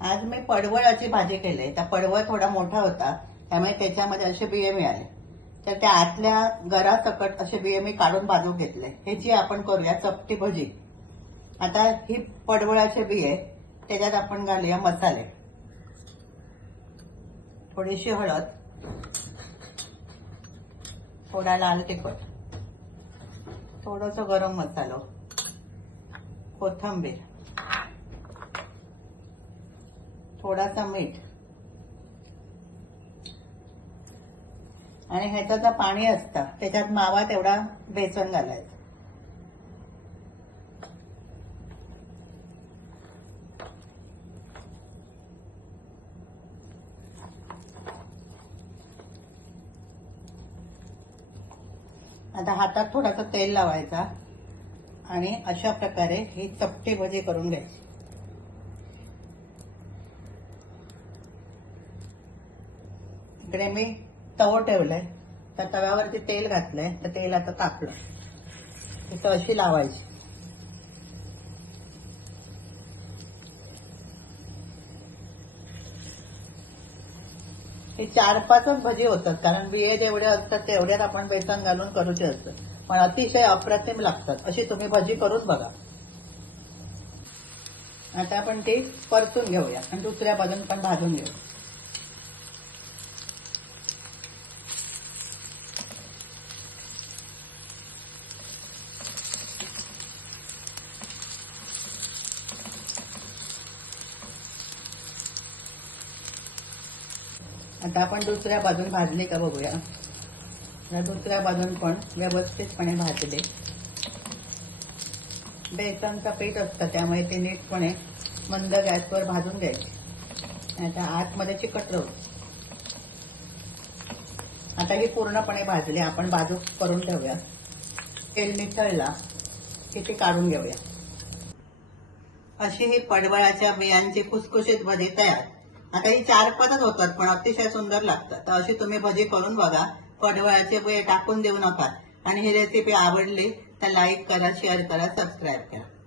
आज मी पडवळाची भाजी केली. त्या पडवळ थोडा मोठा होता, त्यामुळे त्याच्यामध्ये असे बिये मिळाले. तर त्या आतल्या गरासकट असे बिये मी काढून बाजूक घेतले. ह्याची आपण करूया चपटी भजी. आता ही पडवळाचे बिये त्याच्यात आपण घालूया मसाले. थोडीशी हळद, थोडा लाल तिखट, थोडंसं गरम मसाला, कोथिंबीर, थोडासा मीठ आणि ह्याचं जे पाणी असतं त्याच्यात मावा तेवढा बेसन घालायचं. आता हातात थोडासा तेल लावायचा आणि अशा प्रकारे ही चपटी भजी करून घ्यायची. इकडे मी तवो ठेवलाय, तर तव्यावरती तेल घातलंय, तर तेल आता तापलं इथं अशी लावायची. हे 4-5च भजी होतात, कारण बिये जेवढे असतात तेवढ्यात आपण बेसन घालून करूचे असतं, पण अतिशय अप्रतिम लागतात. अशी तुम्ही भजी करून बघा. आता आपण ती परतून घेऊया आणि दुसऱ्या बाजून पण भाजून घेऊ. आता आपण दुसऱ्या बाजून भाजली का बघूया. दुसऱ्या बाजून पण व्यवस्थितपणे भाजले. बेसनचं पीठ असतं त्यामुळे ते नीटपणे मंद गॅसवर भाजून घ्यायचे. आता आतमध्ये चिकट राहू. आता ही पूर्णपणे भाजली, आपण बाजू करून ठेवूया. तेल निथळला की ते काढून घेऊया. अशी ही पडवळाच्या बियांची खुसखुशीत भजी तयार. आता ही 4-5च होतात, पण अतिशय सुंदर लागतात. तर अशी तुम्ही भजी करून बघा. पडवळाचे बिये टाकून देऊ नका. आणि ही रेसिपी आवडली तर लाईक करा, शेअर करा, सबस्क्राईब करा.